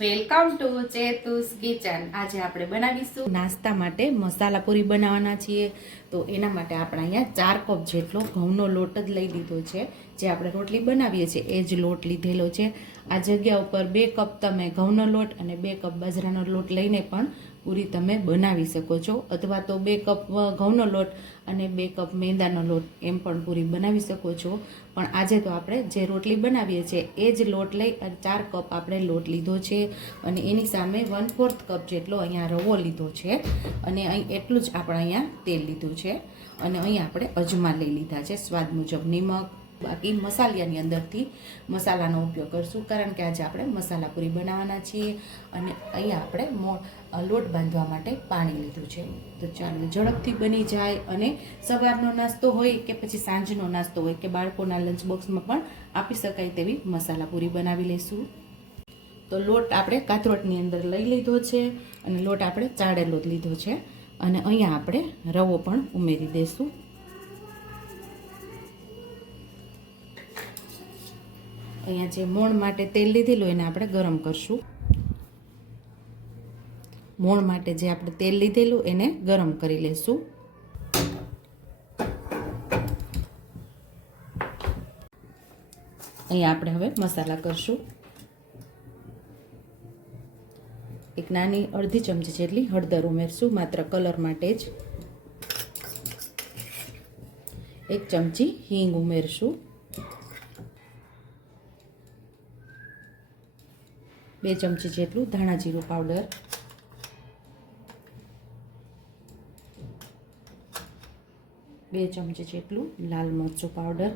Welcome to ચેતુસ kitchen. આજે આપણે બનાવીશું નાસ્તા માટે મસાલા પૂરી બનાવવાના છીએ. તો એના માટે આપણે અહીંયા ચાર કપ જેટલો ઘઉંનો લોટ જ લઈ લીધો છે. જે આપણે રોટલી બનાવીએ છીએ, એ જ લોટ લીધેલો છે. આ જગ્યા ઉપર બે કપ તમે ઘઉંનો લોટ અને બે કપ બાજરાનો લોટ લઈને પણ પૂરી તમે બનાવી શકો છો. અથવા તો બે કપ ઘઉંનો લોટ અને બે કપ મેંદાનો લોટ એમ પણ પૂરી બનાવી શકો છો. પણ આજે તો આપણે જે રોટલી બનાવીએ છીએ, એ જ લોટ લઈ અને ચાર કપ આપણે લોટ લીધો છે. અને એની સામે વન ફોર્થ કપ જેટલો અહીંયા રવો લીધો છે. અને અહીં એટલું જ આપણે અહીંયા તેલ લીધું છે. અને અહીં આપણે અજમા લઈ લીધા છે. સ્વાદ મુજબ નિમક બાકી મસાલિયાની અંદરથી મસાલાનો ઉપયોગ કરશું, કારણ કે આજે આપણે મસાલા પૂરી બનાવવાના છીએ અને અહીંયા આપણે મો લોટ બાંધવા માટે પાણી લીધું છે. તો ચાલો ઝડપથી બની જાય અને સવારનો નાસ્તો હોય કે પછી સાંજનો નાસ્તો હોય કે બાળકોના લંચ બોક્સમાં પણ આપી શકાય તેવી મસાલા પૂરી બનાવી લઈશું તો લોટ આપણે કાથરોટની અંદર લઈ લીધો છે અને લોટ આપણે ચાળેલો લીધો છે. અને અહીંયા આપણે રવો પણ ઉમેરી દઈશું અહીંયા જે મોણ માટે તેલ લીધેલું એને આપણે ગરમ કરશું. મોણ માટે જે આપણે તેલ લીધેલું એને ગરમ કરી લેશું. અહીંયા આપણે હવે મસાલા કરશું. એક નાની અડધી ચમચી જેટલી હળદર ઉમેરશું, માત્ર કલર માટે જ. એક ચમચી હિંગ ઉમેરશું. બે ચમચી જેટલું ધાણા જીરું પાવડર બે ચમચી જેટલું લાલ મરચું પાવડર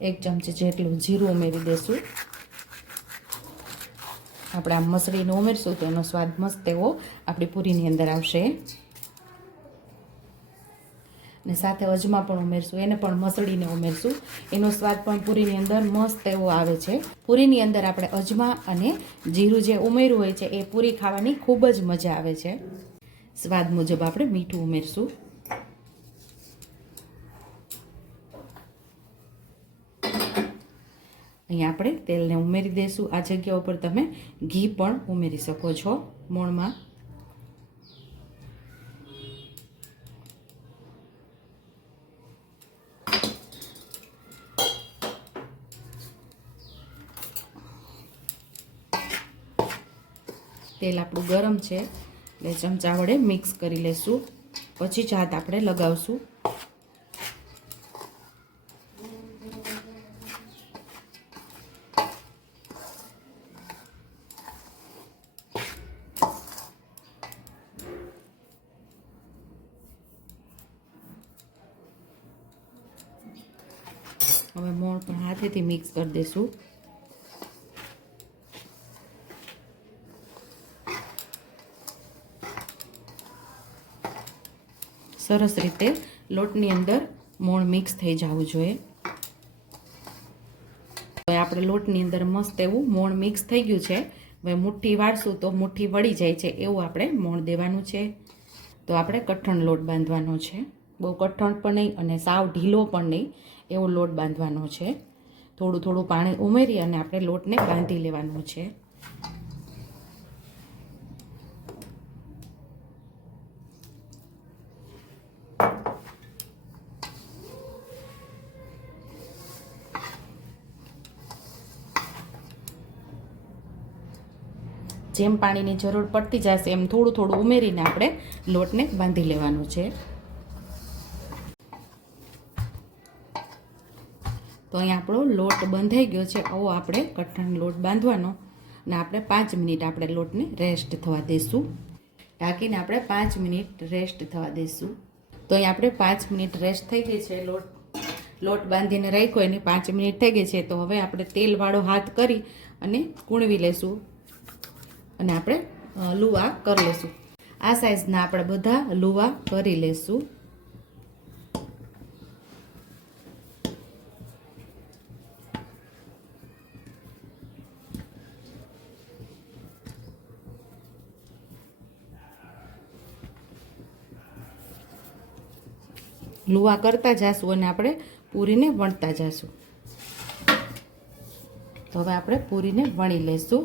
એક ચમચી જેટલું જીરું ઉમેરી દેશું. આપણે આ મસળીને ઉમેરશું તો એનો સ્વાદ મસ્ત એવો આપણી પૂરીની અંદર આવશે. ને સાથે અજમા પણ ઉમેરશું, એને પણ મસળીને ઉમેરશું. એનો સ્વાદ પણ પૂરીની અંદર મસ્ત એવો આવે છે. પૂરીની અંદર આપણે અજમા અને જીરું જે ઉમેર્યું હોય છે, એ પૂરી ખાવાની ખૂબ જ મજા આવે છે. સ્વાદ મુજબ આપણે મીઠું ઉમેરશું. અહીંયા આપણે તેલને ઉમેરી દઈશું આ જગ્યા ઉપર તમે ઘી પણ ઉમેરી શકો છો મોણમાં. તેલ આપણું ગરમ છે. એટલે ચમચા વડે મિક્સ કરી લેશું. પછી જ આપણે લગાવશું. હવે મોણ પણ હાથેથી મિક્સ કરી દઈશું સરસ રીતે લોટની અંદર મોણ મિક્સ થઈ જવું જોઈએ. હવે આપણે લોટની અંદર મસ્ત એવું મોણ મિક્સ થઈ ગયું છે. હવે મુઠ્ઠી વાળશું તો મુઠ્ઠી વળી જાય છે એવું આપણે મોણ દેવાનું છે. તો આપણે કઠણ લોટ બાંધવાનો છે. બહુ કઠણ પણ નહીં અને સાવ ઢીલો પણ નહીં એવો લોટ બાંધવાનો છે. થોડું થોડું પાણી ઉમેરી અને આપણે લોટને બાંધી લેવાનો છે. જેમ પાણીની જરૂર પડતી જશે એમ થોડું થોડું ઉમેરીને આપણે લોટને બાંધી લેવાનું છે. તો અહીં આપણો લોટ બંધાઈ ગયો છે. આવો આપણે કઠણ લોટ બાંધવાનો અને આપણે પાંચ મિનિટ આપણે લોટને રેસ્ટ થવા દઈશું ઢાંકીને આપણે પાંચ મિનિટ રેસ્ટ થવા દઈશું તો અહીં આપણે પાંચ મિનિટ રેસ્ટ થઈ ગઈ છે લોટ. લોટ બાંધીને રાખ્યો, એને પાંચ મિનિટ થઈ ગઈ છે. તો હવે આપણે તેલવાળો હાથ કરી અને કૂણવી લેશું. અને આપણે લુવા કરી લેશું. આ સાઈઝના આપણે બધા લુવા કરી લેશું. લુવા કરતા જાશું અને આપણે પૂરીને વણતા જાશું. તો હવે આપણે પૂરીને વણી લઈશું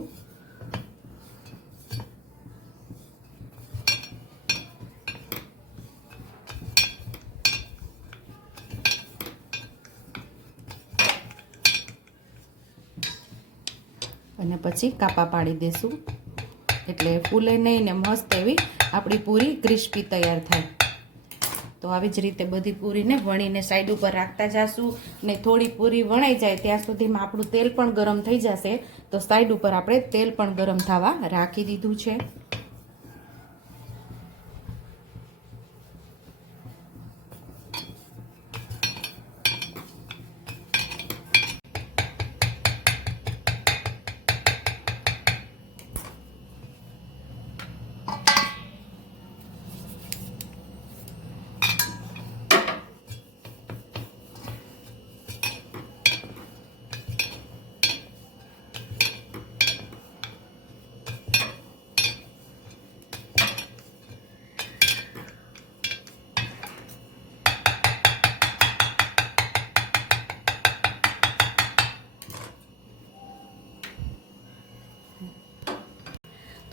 અને પછી કાપા પાડી દેશું. એટલે ફૂલે નહીં ને મસ્ત એવી આપણી પૂરી ક્રિસ્પી તૈયાર થાય. તો આવી જ રીતે બધી પૂરીને વણીને સાઈડ ઉપર રાખતા જશું. ને થોડી પૂરી વણાઈ જાય ત્યાં સુધીમાં આપણું તેલ પણ ગરમ થઈ જશે. તો સાઈડ ઉપર આપણે તેલ પણ ગરમ થવા રાખી દીધું છે.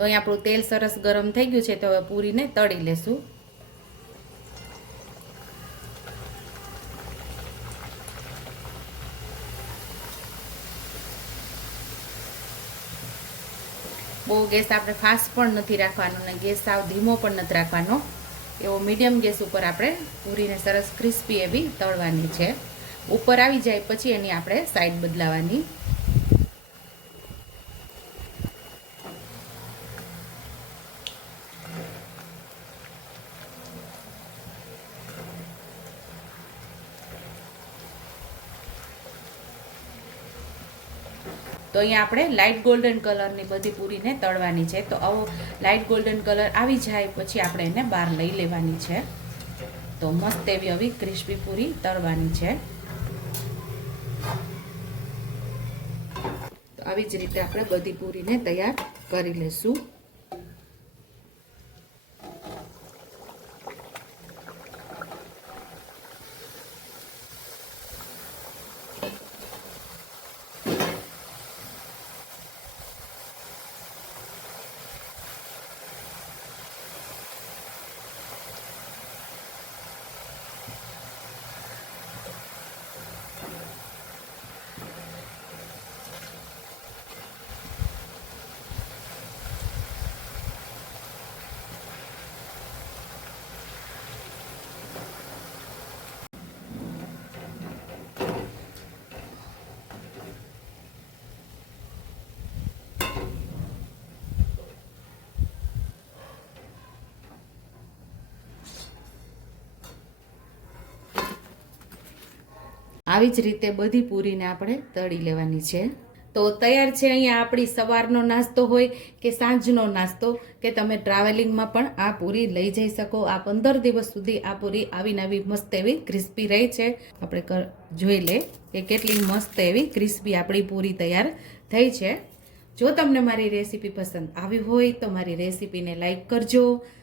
તો અહીં આપણું તેલ સરસ ગરમ થઈ ગયું છે તો હવે પૂરીને તળી લેશું. બહુ ગેસ આપણે ફાસ્ટ પણ નથી રાખવાનો અને ગેસ સાવ ધીમો પણ નથી રાખવાનો. એવો મીડિયમ ગેસ ઉપર આપણે પૂરીને સરસ ક્રિસ્પી એવી તળવાની છે. ઉપર આવી જાય પછી એની આપણે સાઈડ બદલાવાની. તો અહીંયા આપણે લાઇટ ગોલ્ડન કલરની બધી પૂરીને તળવાની છે. તો આવો લાઇટ ગોલ્ડન કલર આવી જાય પછી આપણે એને બહાર લઈ લેવાની છે. તો મસ્ત એવી આવી ક્રિસ્પી પૂરી તળવાની છે. આવી જ રીતે આપણે બધી પૂરીને તૈયાર કરી લઈશું આવી જ રીતે બધી પૂરીને આપણે તળી લેવાની છે. તો તૈયાર છે અહીંયા આપણી સવારનો નાસ્તો હોય કે સાંજનો નાસ્તો કે તમે ટ્રાવેલિંગમાં પણ આ પૂરી લઈ જઈ શકો. આ પંદર દિવસ સુધી આ પૂરી આવી મસ્ત એવી ક્રિસ્પી રહી છે. આપણે જોઈ લે કે કેટલી મસ્ત એવી ક્રિસ્પી આપણી પૂરી તૈયાર થઈ છે. જો તમને મારી રેસીપી પસંદ આવી હોય તો મારી રેસીપીને લાઈક કરજો.